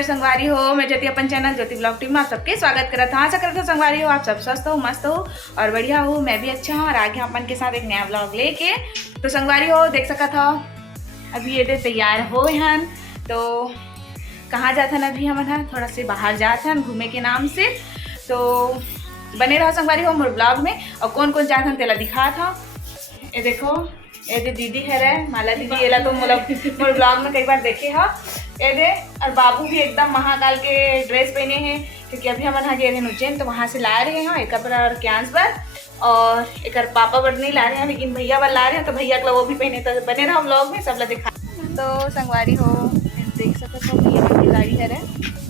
नमस्कार संगवारी हो, मैं ज्योति अपन चैनल ज्योति ब्लॉग टीम में आप सबके स्वागत करता हूँ। आशा करता हूँ संगवारी हो आप सब स्वस्थ हो, मस्त हो और बढ़िया हो। मैं भी अच्छा हूँ और आगे अपन के साथ एक नया ब्लॉग लेके। तो संगवारी हो देख सका था अभी ये तैयार हो हन, तो कहाँ जाते हैं अभी हम थोड़ा से बाहर जाते हैं घूमे के नाम से। तो बने रहो संगवारी हो मोर ब्लॉग में और कौन कौन जाते हैं तेला दिखा था। ये देखो ये दीदी है रे माला दीदी, ये तो मोर ब्लॉग में कई बार देखे हा। ये दे और बाबू भी एकदम महाकाल के ड्रेस पहने हैं क्योंकि अभी हम वहाँ गए थे उज्जैन, तो वहाँ से ला रहे हैं एक पर और क्यांस पर, और एक बापा पर नहीं ला रहे हैं लेकिन भैया पर ला रहे हैं, तो भैया का वो भी पहने। तो बने रहो ब्लॉग में सब लोग दिखा। तो संगवारी हो देख सकते हो भैया की गाड़ी है रे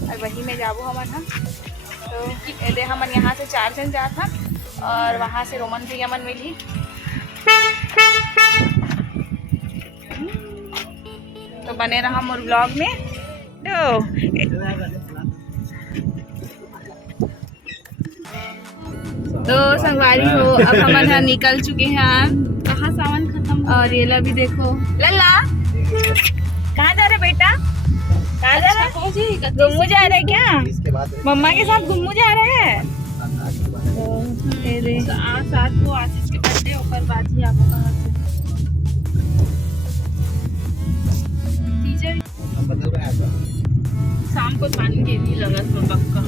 और वही में जाबो हम। तो ये दे हम यहाँ से 4 जन जाता और वहाँ से रोमन भैया मन मिली। तो बने रहा मोर ब्लॉग में। तो संगवारी हो अब हम यहाँ निकल चुके हैं। कहाँ सावन खत्म और ये भी देखो लल्ला कहाँ जा रहे बेटा, कहाँ जा रहा है? घुम्मू जा रहे क्या? मम्मा के साथ घुम्मू जा रहे हैं। साथ को आशीष के बर्थडे ऊपर बात ही आपको कहाँ से शाम को पानी के भी लगा तो पक्का।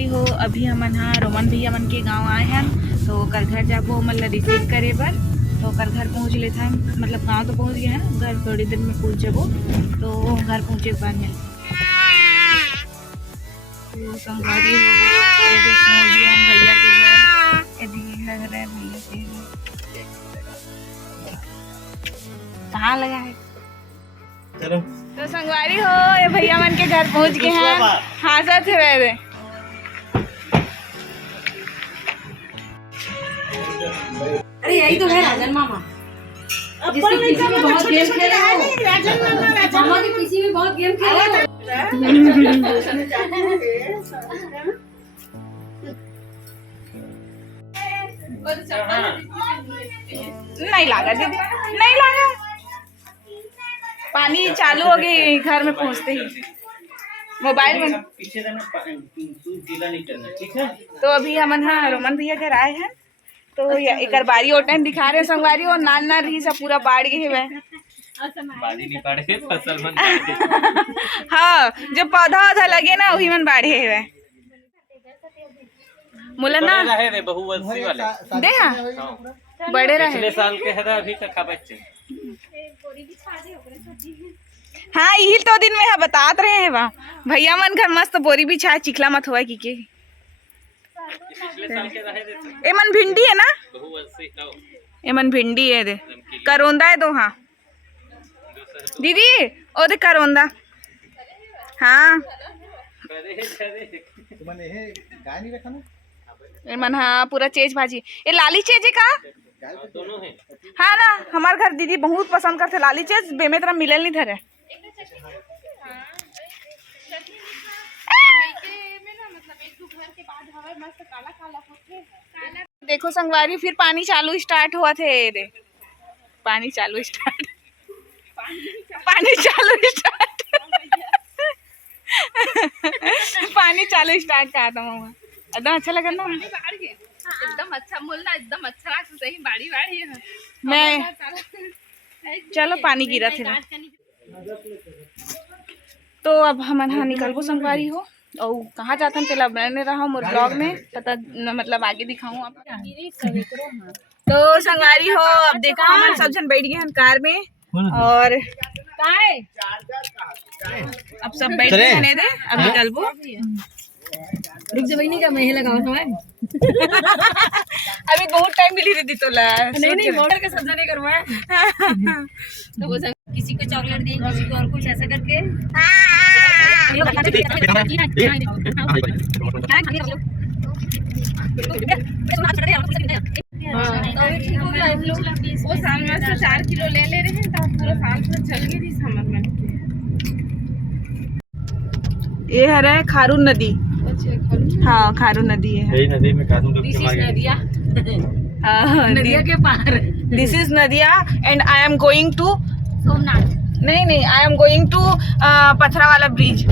हो अभी हम यहाँ रोमन भैया मन के गांव आए हैं, तो कल घर जाबो मतलब रिसीव करे बर। तो कल घर पहुँच लेते हैं, मतलब गांव तो पहुँच गए हैं, घर थोड़ी देर में पहुँच जाबो। तो घर पहुँचे के बाद मिल तो संगवारी हो पहुँच गए हम भैया के घर। लग रहा है भैया के कहाँ लगा है। तो संगवारी हो ये भैया मन के घर पहुँच गए हैं। हाँ सच है अरे यही तो है राजन मामा, जिसके पीसी में बहुत गेम खेले हो। राजन मामा के पीसी में बहुत गेम खेले हो। नहीं लगा दीदी, नहीं लगा। पानी चालू हो गई घर में पहुंचते ही मोबाइल में। तो अभी हम हाँ रोमन भैया घर आए हैं, तो एक बारी और टाइम दिखा रहे संगवारी और नाल नाल रही सब पूरा बाढ़ गए हुए। हाँ जो पौधा वौधा लगे ना वही मन बाढ़े हुए मुला ना दे। हाँ बड़े रहे पिछले साल के है अभी तक का बच्चे। हाँ यही तो दिन में है बतात रहे हैं वहाँ भैया मन घर मस्त बोरी बिछा चिखला मत हुआ की एमन भिंडी है ना, एमन भिंडी है दे करोंदा है दो। हाँ दीदी ओ दे करोंदा। हाँ एमन हाँ पूरा चेज भाजी ये लाली चेज है का। हाँ ना हमारे घर दीदी बहुत पसंद करते लाली चेज, बेमे तरह मिलल नहीं धरे। देखो संगवारी फिर पानी चालू स्टार्ट हुआ थे रे, पानी चालू स्टार्ट पानी चालू स्टार्ट पानी चालू स्टार्ट कहा था मामा। एकदम अच्छा लगा ना, एकदम अच्छा बोलना, एकदम अच्छा सही बाड़ी बाड़ी है। मैं चलो पानी गिरा थे। तो अब हम यहाँ निकलबो संगवारी हो और कहाँ जाता तेला बने रहा मोर ब्लॉग में पता मतलब आगे दिखाऊं आप। तो संगवारी हो अब देखो हम सब जन बैठ गए हैं कार में और अब सब बैठ गए हैं दे अब निकलबो। रुक जा वही नहीं का मैं लगाओ समय। अभी बहुत टाइम मिली दीदी तो नहीं मोटर का सब्जा नहीं करवाया। तो वो किसी को चॉकलेट दी, किसी को और कुछ ऐसा करके। ठीक हो गया हम लोग वो साल में से 4 किलो ले रहे हैं तो पूरा साल भर चल गई थी समर में। ये है खारून नदी। हाँ खारून नदी है। यही नदी में कानून नदिया हाँ नदिया के पार दिस इज नदिया and I am going to Somnath. नहीं आई एम गोइंग टू पथरा वाला ब्रिज।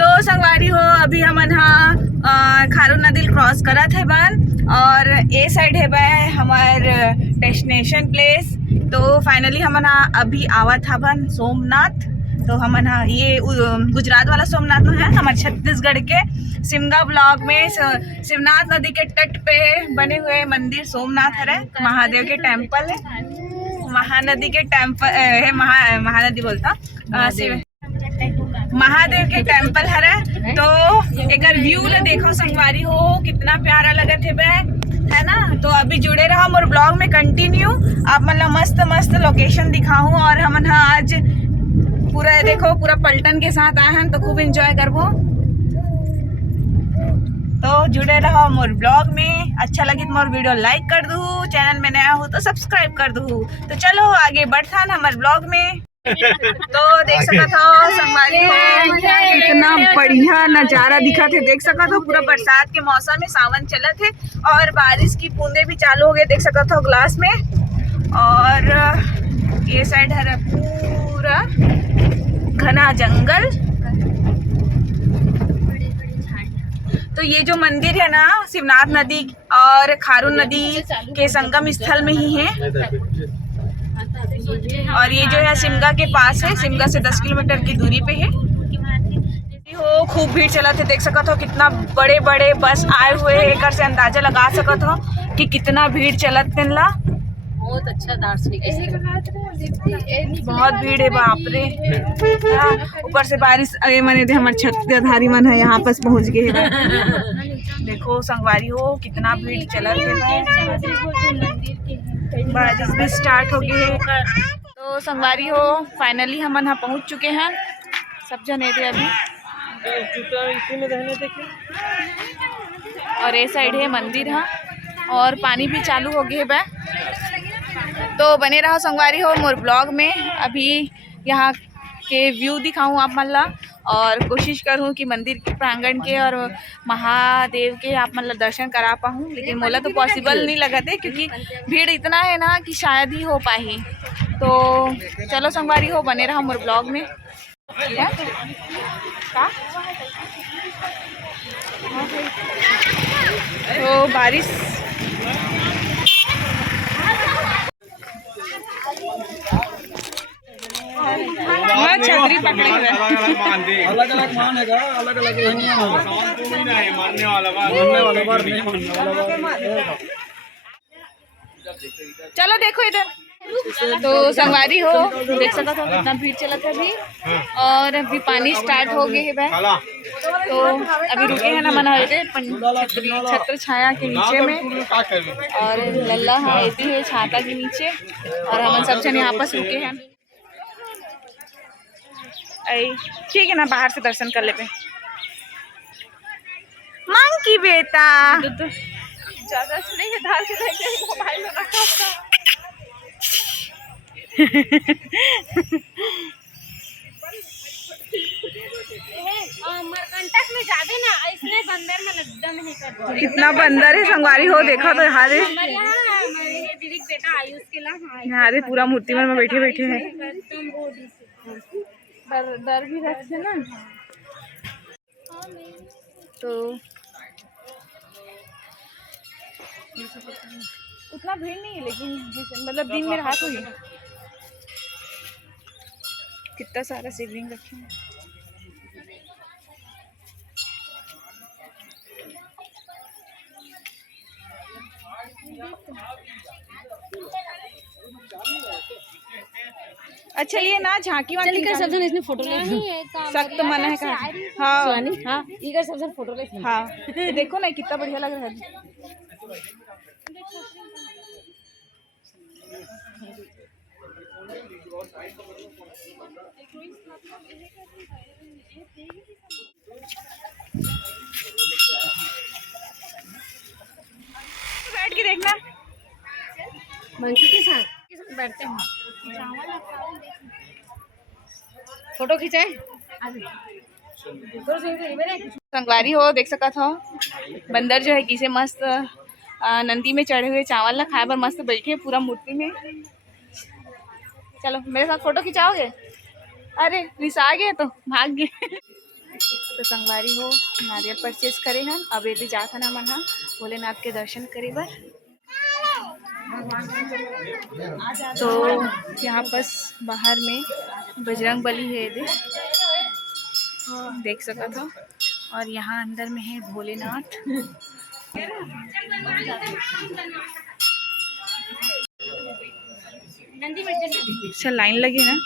तो संगवारी हो अभी हमन खारून नदी क्रॉस करत है बन और ए साइड है बा हमार डेस्टिनेशन प्लेस। तो फाइनली हमन अभी आवत हवन सोमनाथ। तो हमन ये गुजरात वाला सोमनाथ में है हमारे छत्तीसगढ़ के सिमगा ब्लॉक में शिवनाथ नदी के तट पे बने हुए मंदिर सोमनाथ है महादेव के टेम्पल है। महानदी के टेम्पल है महानदी बोलता महादेव के टेम्पल है। तो एक व्यू ले देखो संगवारी हो कितना प्यारा लगत है ना। तो अभी जुड़े रहा मोर ब्लॉग में कंटिन्यू आप मतलब मस्त मस्त लोकेशन दिखाऊं और हमन आज पूरा देखो पूरा पलटन के साथ आए हैं तो खूब एंजॉय करबो। तो जुड़े रहो मोर ब्लॉग में। अच्छा लगी तो मोर वीडियो लाइक कर दू चैनल में नया हो तो सब्सक्राइब कर दू। तो चलो आगे बढ़ता हमारे ब्लॉग में। तो देख सकत हो संगवारी हो इतना बढ़िया नजारा दिखा थे देख सकत हो पूरा बरसात के मौसम में सावन चलत है और बारिश की बूंदे भी चालू हो गए देख सकत हो ग्लास में। और ये साइड है पूरा घना जंगल। तो ये जो मंदिर है ना शिवनाथ नदी और खारून नदी के संगम स्थल में ही है और ये जो है सिमगा के पास है। सिमगा से 10 किलोमीटर की दूरी पे है। हो खूब भीड़ चला थे देख सकत हो कितना बड़े बड़े बस आए हुए हैं। एक से अंदाजा लगा सकत हो कि कितना भीड़ चलत तेनला। बहुत अच्छा दार्शनिक बहुत भीड़ है बाप रे। ऊपर से बारिश अरे मने दे हमारे छत्तीसधारी मन है यहाँ पास पहुँच गए हैं। देखो संगवारी हो कितना भीड़ चला थे बारिश भी स्टार्ट हो गई है। तो संगवारी हो फाइनली हम यहाँ पहुँच चुके हैं सब जने थे अभी। और ये साइड है मंदिर है और पानी भी चालू हो गए है। तो बने रहो संगवारी हो मोर ब्लॉग में। अभी यहाँ के व्यू दिखाऊँ आप मन ला और कोशिश करूँ कि मंदिर के प्रांगण के और महादेव के आप मतलब दर्शन करा पाऊँ। लेकिन मोला तो पॉसिबल नहीं लगा थे क्योंकि भीड़ इतना है ना कि शायद ही हो पाही। तो चलो संगवारी हो बने रहो मोर ब्लॉग में। तो बारिश छतरी पकड़ी हुई है। अलग अलग मानेगा अलग अलग मानने वाला चलो देखो इधर। तो संगवारी हो देख सकते हो कितना भीड़ चला था अभी और अभी पानी स्टार्ट हो गए है। तो अभी रुके हैं ना मना छत्र छाया के नीचे में और लल्ला हाँ रहती है छाता के नीचे और हम सब जन यहाँ पर रुके हैं। ठीक है ना बाहर से दर्शन कर लेते मांग की बेटा ज्यादा नहीं है धार से मोबाइल में रखा होता। मरकंटक में ज्यादा ना इसने बंदर में एकदम नहीं कर कितना बंदर है संगवारी हो देखा तो यहाँ दीदी बेटा आयुष के ला यहाँ पूरा मूर्ति में बैठे बैठे हैं। डर भी रखते ना। तो उतना भीड़ नहीं है लेकिन मतलब दिन में रात हुई। कितना सारा शिवलिंग रखे हैं। अच्छा ये ना झांकी वाली कर सब जन इसने फोटो ले सख्त मन है का। हाँ हां इधर सब जन फोटो ले। हाँ देखो ना कितना बढ़िया लग रहा है। बैठ के देखना। मंकी के साथ बैठते हैं, फोटो खिंचाए। संगवारी हो देख सका था बंदर जो है किसे मस्त नंदी में चढ़े हुए चावल ला खाए बर मस्त बैठे पूरा मूर्ति में। चलो मेरे साथ फोटो खिंचाओगे? अरे रिसा गए तो भाग गए। तो संगवारी हो नारियल परचेज करे हैं, अब यदि जात हन हमन हा भोलेनाथ के दर्शन करे बर। तो यहाँ बस बाहर में बजरंग बली है यदि देख सका था, और यहाँ अंदर में है भोलेनाथ। अच्छा लाइन लगी ना,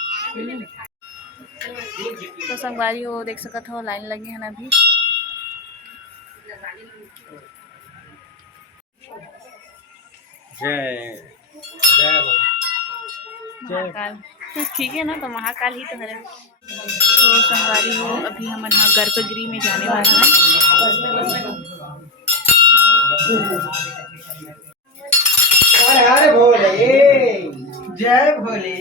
तो संगवारी हो देख सका था लाइन लगी है ना अभी। जय जय महाकाल ठीक है ना, तो महाकाल ही तो है। तो संगवारी हो अभी हम यहाँ गर्भगृह में जाने वाले हैं। अरे अरे भोले जय भोले।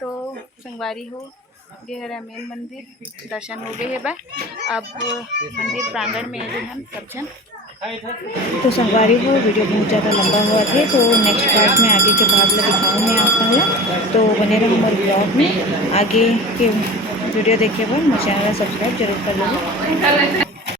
तो संगवारी हो ये है मेन मंदिर, दर्शन हो गए है बा। अब मंदिर प्रांगण में आए हम सब जन। तो संगवारी हो वीडियो बहुत ज़्यादा लंबा हुआ थे, तो नेक्स्ट पार्ट में आगे के भाग ला दिखाऊँ मैं आपको। तो बने रहो हमारे ब्लॉग में, आगे के वीडियो देखे पर मेरे चैनल सब्सक्राइब जरूर कर लो।